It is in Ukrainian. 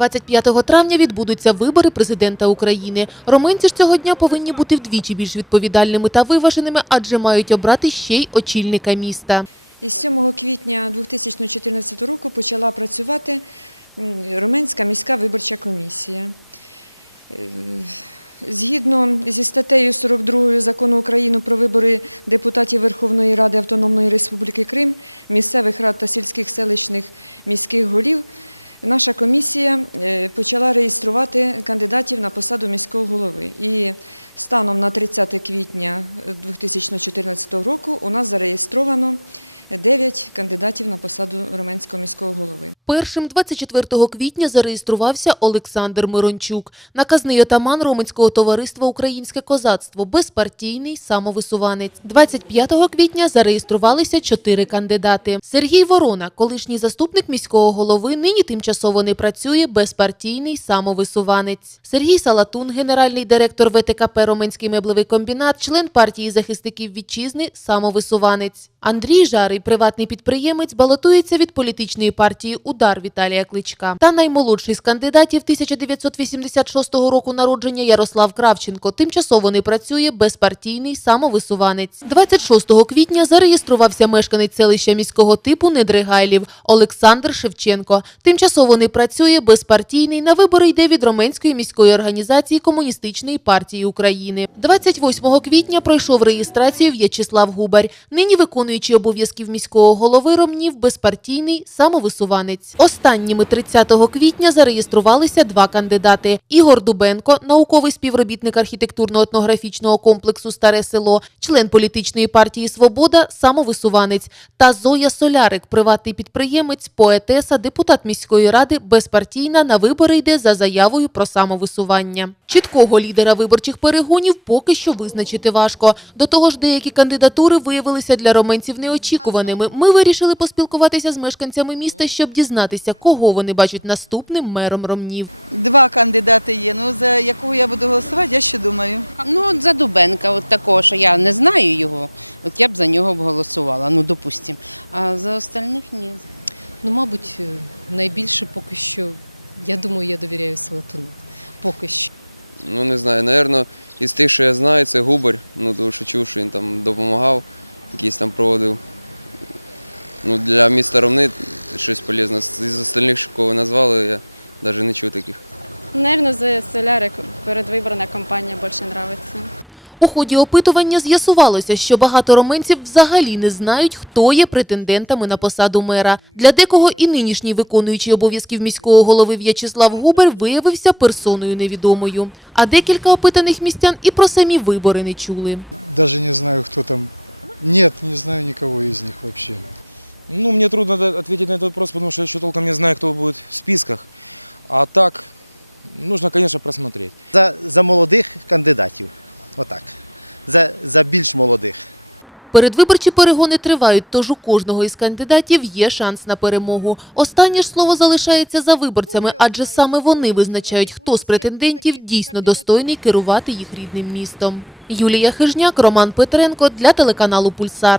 25 травня відбудуться вибори президента України. Роменці ж цього дня повинні бути вдвічі більш відповідальними та виваженими, адже мають обрати ще й очільника міста. Із 7 квітня 2014 року почала працювати Роменська міська виборча комісія. Е, Згідно зі статтею 42 закону України про вибори депутатів Верховної Ради Автономної Республіки Крим, місцевих рад та сільських селищних міських голів, наша комісія е, почала реєструвати кандидатів на посаду міського голови. І станом на 30 квітня 2014 року у нас зареєстровано 9 кандидатів на посаду Роменського міського голови. Першим 24 квітня зареєструвався Олександр Мирончук, наказний отаман Роменського товариства Українське козацтво, безпартійний самовисуванець. 25 квітня зареєструвалися чотири кандидати. Сергій Ворона, колишній заступник міського голови, нині тимчасово не працює, безпартійний самовисуванець. Сергій Салатун, генеральний директор ВТКП Роменський меблевий комбінат, член партії захисників вітчизни, самовисуванець. Андрій Жарий, приватний підприємець, балотується від політичної партії Удар Віталія Кличка. Та наймолодший з кандидатів 1986 року народження Ярослав Кравченко тимчасово не працює, безпартійний самовисуванець. 26 квітня зареєструвався мешканець селища міського типу Недригайлів Олександр Шевченко. Тимчасово не працює, безпартійний. На вибори йде від Роменської міської організації Комуністичної партії України. 28 квітня пройшов реєстрацію В'ячеслав Губар. Нині виконуючий обов'язків міського голови Ромнів, безпартійний самовисуванець. Останніми 30 квітня зареєструвалися два кандидати: Ігор Дубенко, науковий співробітник архітектурно-етнографічного комплексу Старе село, член політичної партії Свобода, самовисуванець, та Зоя Солярик, приватний підприємець, поетеса, депутат міської ради, безпартійна на вибори йде за заявою про самовисування. Чіткого лідера виборчих перегонів поки що визначити важко. До того ж, деякі кандидатури виявилися для роменців неочікуваними. Ми вирішили поспілкуватися з мешканцями міста, щоб дізнатися, кого вони бачать наступним мером Ромнів. Два кандидати є. Ну за якого я буду голосувати, я ще думаю. Ну, от за Дубенка, от такого, що я не знаю його, от я б за нього б голосувала, ну, допустим. А за остальних ні. Ну, мабуть, е, найбільше поки що, я думаю, я довіряю Салатону. Поки що. Ну не знаю, напевно, із тих, що я знаю, це Губар. Ну, тому що чув, що він там допомагав, якийсь там проводив. Ну, для міста Ромни щось полезне. З із остальних, що кого назвали, я навіть не чув таких. Наверное, за солярик передвиборна кампанія більше подобається. У ході опитування з'ясувалося, що багато роменців взагалі не знають, хто є претендентами на посаду мера. Для декого і нинішній виконуючий обов'язків міського голови В'ячеслав Губер виявився персоною невідомою. А декілька опитаних містян і про самі вибори не чули. Даже не знаю, кто там. Нет, не знаю никого из них вообще. Ну, мне трудно ответить на этот вопрос, потому что я еще толком не знаю, кто будет в списках. А так, нужно, конечно, просмотреть. За, за молодих кандидатів. Отак. За, за більш молодих. Передвиборчі перегони тривають, тож у кожного із кандидатів є шанс на перемогу. Останнє ж слово залишається за виборцями, адже саме вони визначають, хто з претендентів дійсно достойний керувати їх рідним містом. Юлія Хижняк, Роман Петренко для телеканалу Пульсар.